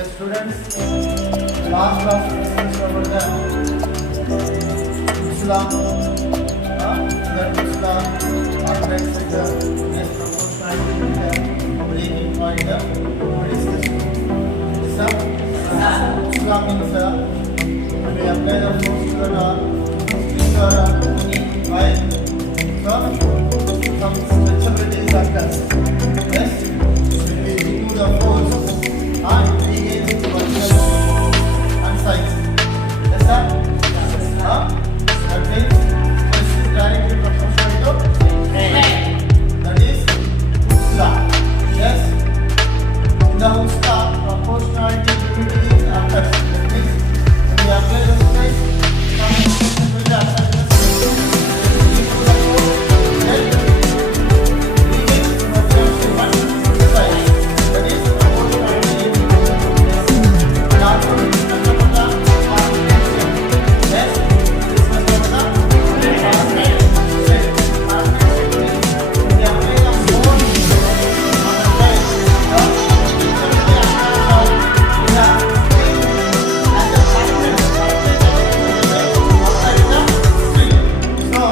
Yes, students, last class we discussed about the Islam. That Islam operates with the proportionality with the breaking point. We discussed Islam means when we apply the force to the string or any coil, so some stretchability occurs. Yes, when we remove the force, it regains its original and size. Yes, sir? That means stress is directly proportional to strain. That is Hooke's law. Yes? In the Hooke's law, proportionality limit is occurs. That means when we apply the stress, some expression will occur in the stress. Remove the force, then regains its original shape and size. That is proportionality limit. And also we discussed about the constant shape. Yes? We discussed about the constant shape. Constant shape means when we apply the force on the line, the stability occurs in the string as a constant outside the string. So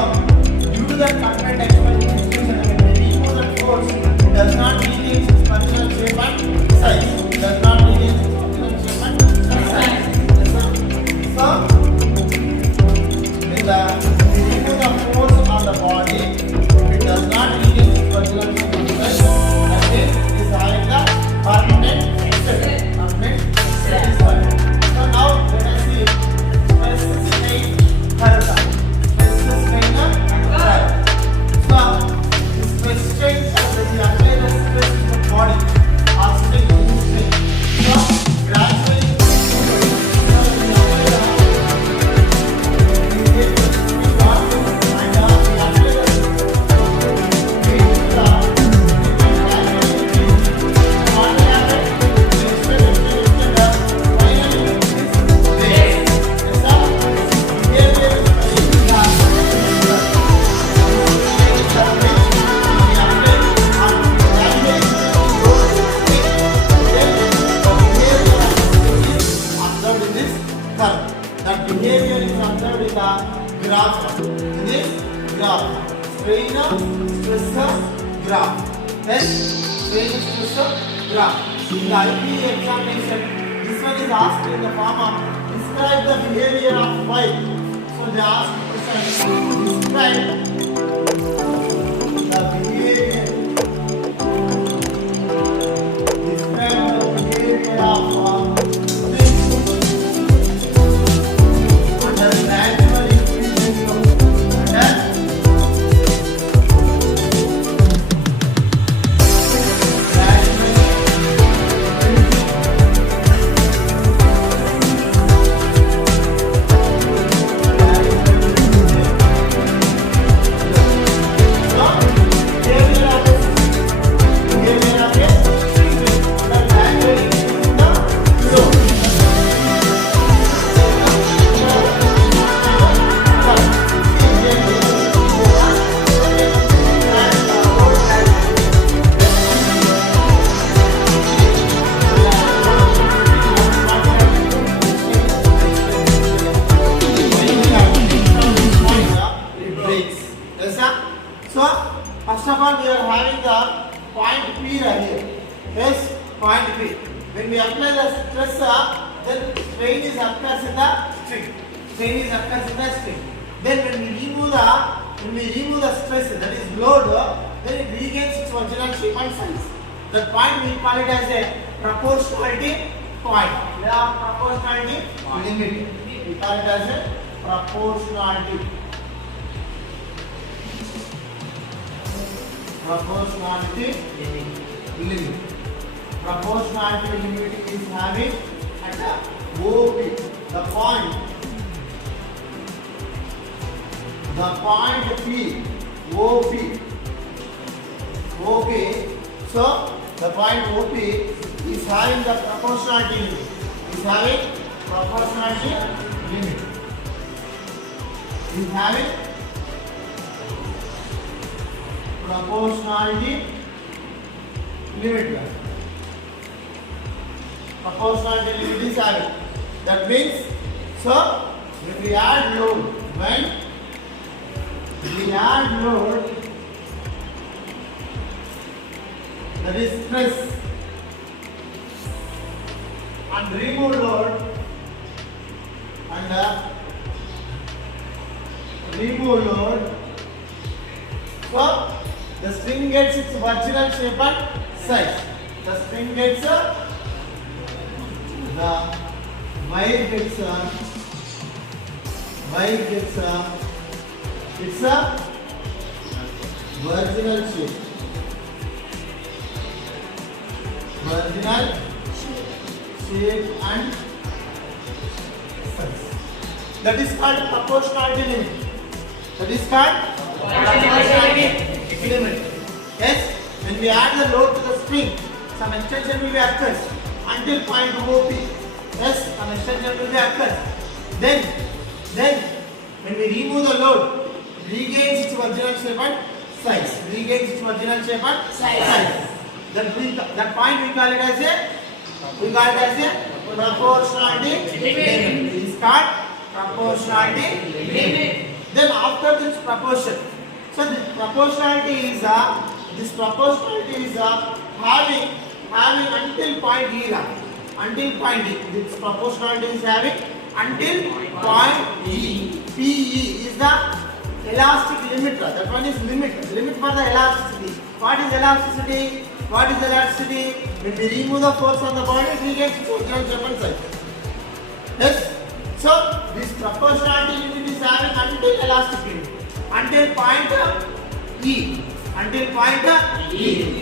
due to that constant expansion, when we remove the force, it does not regain its original shape and size. Does not regain its original shape and size. So when we remove the force on the body, it does not regain its original shape and size. That means it is having the permanent extent. Permanent extent. So now let us see stress strain curve. Stress strain curve. So this stress strain curve, when we apply the stress to the body, oscillating in strain. So gradually observed in this curve. That behavior is observed in the graph. In this graph, strain, stress graph. Then strain, stress graph. In the IP examination, this one is asked in the form of describe the behavior of wire. So they ask question, describe the behavior. Describe the behavior of under natural equilibrium. Under So, first of all, we are having the point P right here. Yes, point P. When we apply the stress, then strain is occurs in the string. Strain is occurs in the string. Then when we remove the stress, that is load, then it regains its original shape and size. That point we call it as a proportionality point. Proportionality limit. We call it as a proportionality. Proportionality limit. Proportionality limit is having at the OP, the point P, OP. So the point OP is having the proportionality limit. Is having proportionality limit. Is having proportionality limit. proportionality limit is having. That means, so when we add load, when we add load, that is stress, and remove load, and remove load, so the string gets its original shape and size. The string gets the wire gets its original shape. Original shape and size. That is called proportionality limit. That is called proportionality limit. Yes, when we add the load to the string, some extension will be occurs until point OP. Yes, some extension will be occurs. Then when we remove the load, it regains its original shape and size. Regains its original shape and size. That point we call it as a proportionality limit. It is called proportionality limit. Then after this proportion, so this proportionality is having until point E. Until point E. This proportionality is having until point E. PE is the elastic limiter. That one is limit. Limit for the elasticity. What is elasticity? What is elasticity? When we remove the force on the body, we get original shape and size. Yes. So this proportionality limit is having until elastic limit. Until point E. Until point E.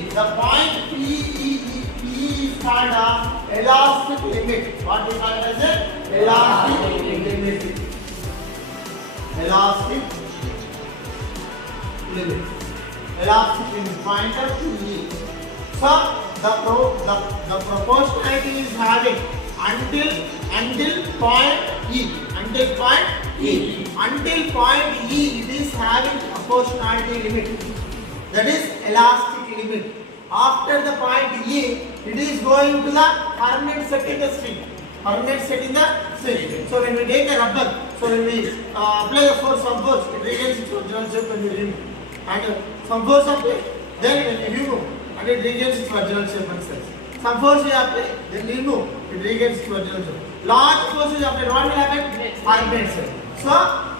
The point PE is called a elastic limit. What we call it as a elastic limit. Elastic limit. Elastic limit. Point PE. So the proportionality is having until point E. Until point E. Until point E, it is having proportionality limit. That is elastic limit. After the point E, it is going to the permanent set in the string. Permanent set in the string. So when we take a rubber, so when we apply the force, some force, it regains its original shape when we remove. And some force apply, then when we remove, and it regains its original shape and size. Some force we apply, then we remove, it regains its original shape. Large force is applied, what will happen? Permanent set. So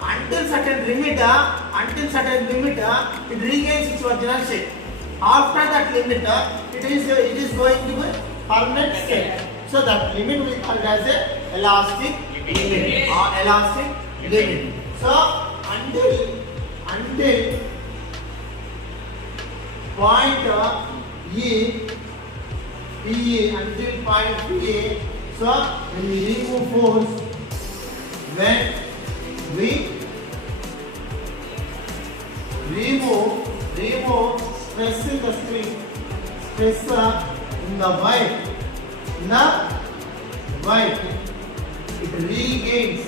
until certain limit, it regains its original shape. After that limit, it is going to be permanent set. So that limit we call it as a elastic limit or elastic limit. So until point E, PE, until point PE. So when we remove force, when we remove stress in the string, stress in the wire, it regains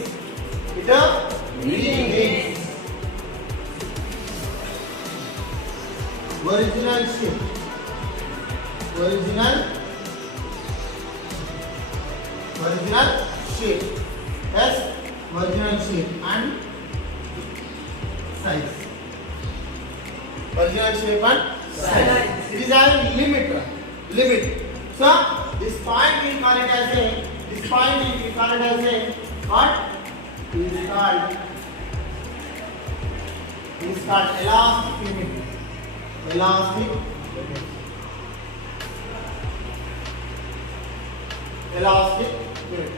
original shape, yes, original shape and size. Original shape and size. It is having limit. So this point we call it as a what? It is called elastic limit. Elastic limit.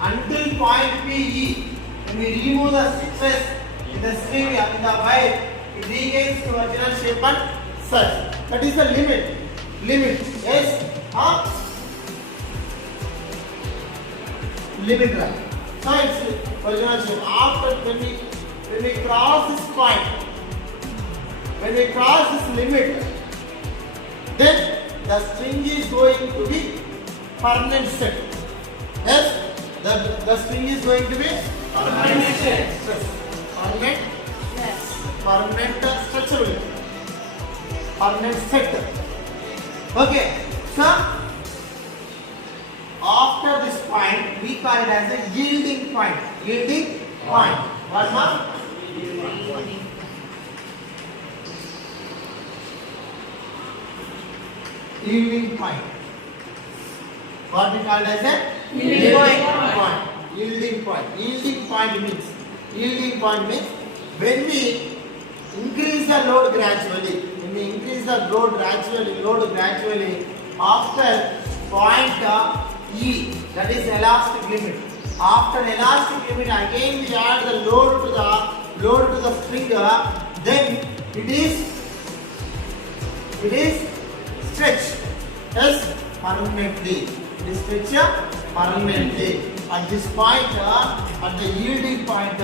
Until point PE, when we remove the stress in the string in the wire, it regains to original shape and size. That is the limit. Yes. Limit, right? So it's original shape. After when we cross this point, when we cross this limit, then the string is going to be permanent set. Yes, the string is going to be permanent set. Permanent. Yes. Permanent structure. Permanent set. Okay. So after this point. call it as a yielding point. Yielding point. What mark? Yielding point. What we call it as a Yielding point. Yielding point. Yielding point means when we increase the load gradually. When we increase the load gradually after point E, that is elastic limit. After elastic limit, again we add the load to the spring. Then it is stretched. Yes, permanently. It is stretched permanently. At this point, at the yielding point,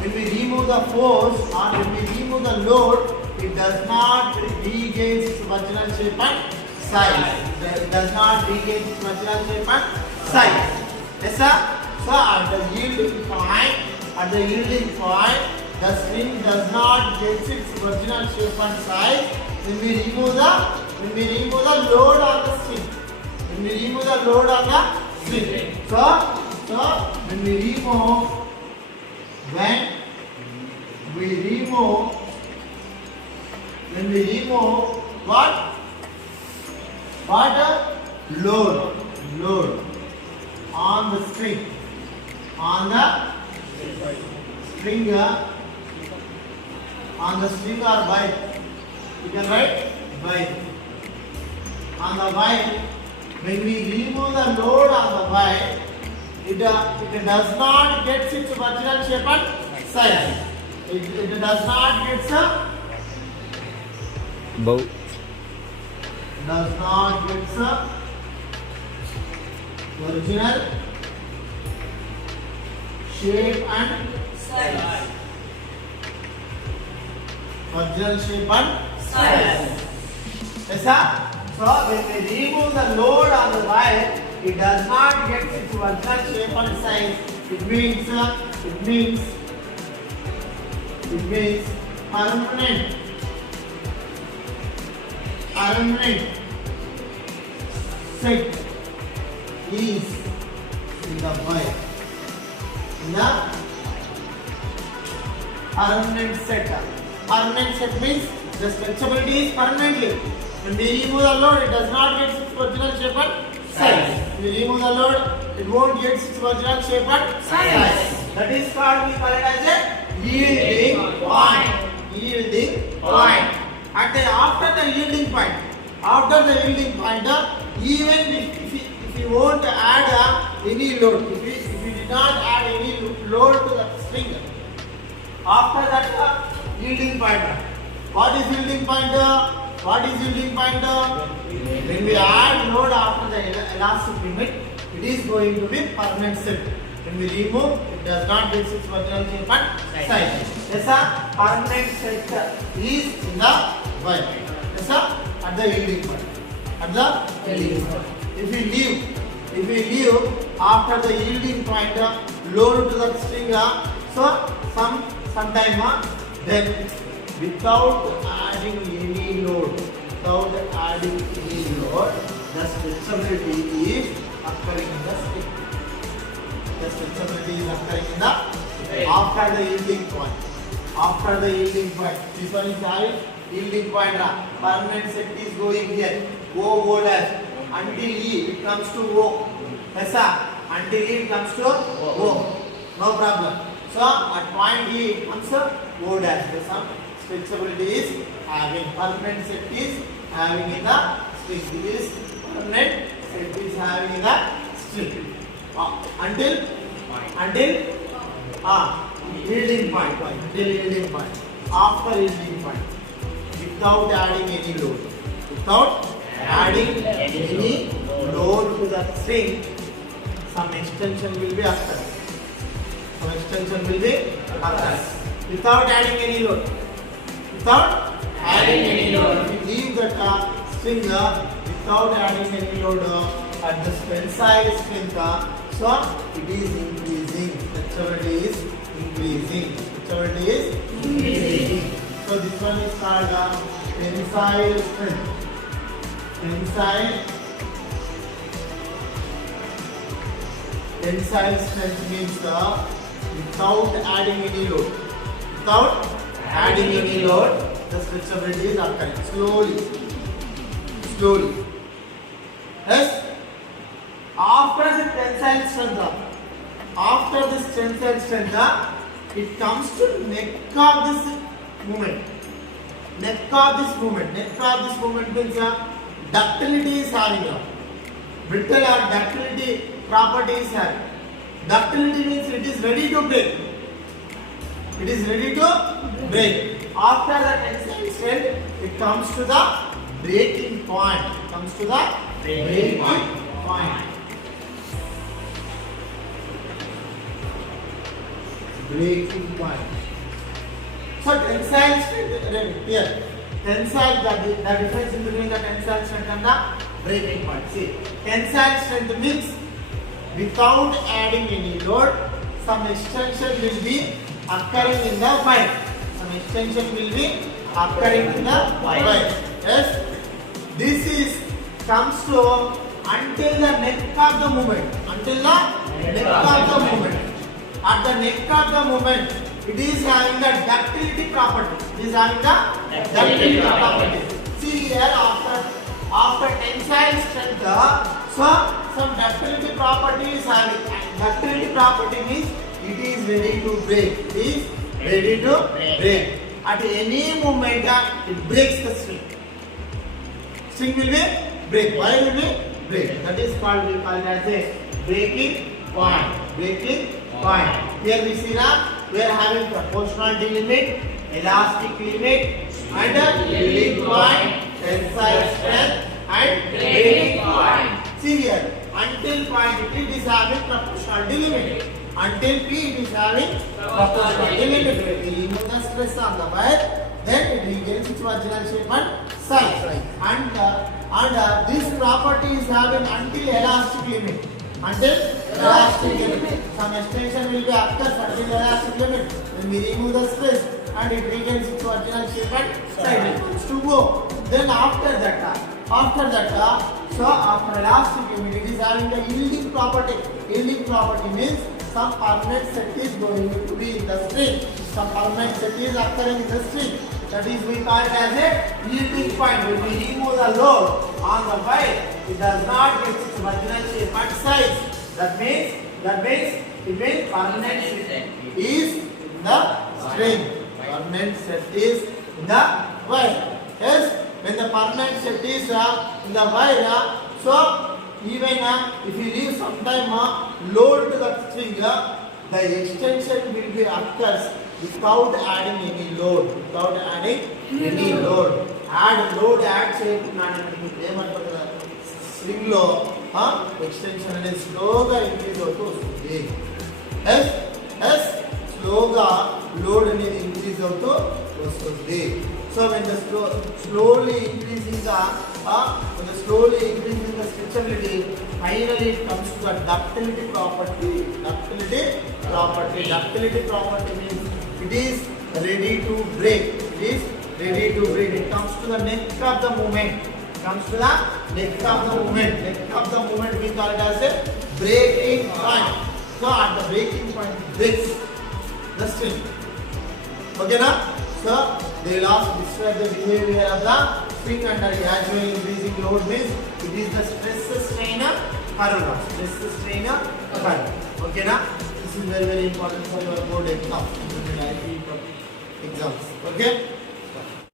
when we remove the force or when we remove the load, it does not regain its original shape and size. It does not regain its original shape and size. Yes, sir? So at the yielding point, the string does not get its original shape and size when we remove the load on the string. When we remove the load on the string. So when we remove what load on the string on the or wire, you can write wire on the wire. When we remove the load on the wire, it does not get its original shape and size. It does not get the bow. Does not get the original shape and Size. Original shape and size. Yes, sir? So when we remove the load on the wire, it does not get its original shape and size. It means permanent set is in the wire. Permanent set means the stretchability is permanently. When we remove the load, it does not get its original shape and size. When we remove the load, it won't get its original shape and size. That is called, we call it as a yielding point. Yielding point. After the yielding point, even if you won't add any load, if you did not add any load to the string, after that yielding point. What is yielding point? When we add load after the elastic limit, it is going to be permanent set. When we remove, it does not get its original shape and size. Yes, sir. Permanent set is in the wire. Yes, sir. At the yielding point. If we leave after the yielding point load to the string, so sometime then without adding any load, the stretchability is occurring in the string. After the yielding point. This one is having yielding point. Permanent set is going here. O dash. Until E it comes to O. Yes, sir. Until E it comes to O. No problem. So at point E it comes to O dash. The sum stretchability is having. Permanent set is having in the string. This is permanent set is having in the string. Until yielding point. After yielding point. Without adding any load. To the string, some extension will be occurred. Without adding any load. If we leave that string without adding any load at the tensile strength, so it is increasing. Stretchability is increasing. So this one is called tensile strength. tensile strength means without adding any load. Without adding any load, the stretchability is occurring slowly. Yes. After the tensile strength, it comes to neck of this movement. Neck of this movement means ductility is having brittle or ductility property is having. Ductility means it is ready to break. After the tensile strength, it comes to the breaking point. Breaking point. So tensile strength here. Tensile, the difference between the tensile strength and the breaking point. See, tensile strength means without adding any load, some extension will be occurring in the wire. Yes. This comes to until the neck of the movement. At the neck of the movement, it is having the ductility property. See here, after tensile strength, so some ductility property is having. Ductility property means it is ready to break. At any moment, it breaks the string. String will be break. Wire will be break. That is called, we call it as a breaking point. Here we see now we are having proportionality limit, elastic limit, and yielding point, tensile strength, and breaking point. See here, until point P it is having proportionality limit. Until P it is having proportionality limit. We remove the stress on the wire, then it regains its original shape and size. And this property is having until elastic limit. Some extension will be occurs until elastic limit. When we remove the stress and it regains its original shape and size. It's to go. Then after that, so after elastic limit, it is having the yielding property. Yielding property means some permanent set is going to be in the string. Some permanent set is occurring in the string. That is, we call it as a yielding point. When we remove the load on the wire, it does not get its original shape and size. That means permanent set is in the string. Permanent set is in the wire. Yes, when the permanent set is in the wire, so even if you leave some time load to the string, the extension will be occurs without adding any load. Add చేయకుండానే ఏమంటారు string లో extension అనేది స్లోగా increase అవుతూ వస్తుంది. స్లోగా load అనేది increase అవుతూ వస్తుంది. So when the slowly increasing the stretchability, finally it comes to the ductility property. Ductility property means it is ready to break. It comes to the neck of the movement. Neck of the movement we call it as a breaking point. So at the breaking point it breaks the string. Okay na? So they will ask describe the behavior of the string under gradually increasing load means it is the stress strainer curve. Okay na? This is very important for your board exams. Okay.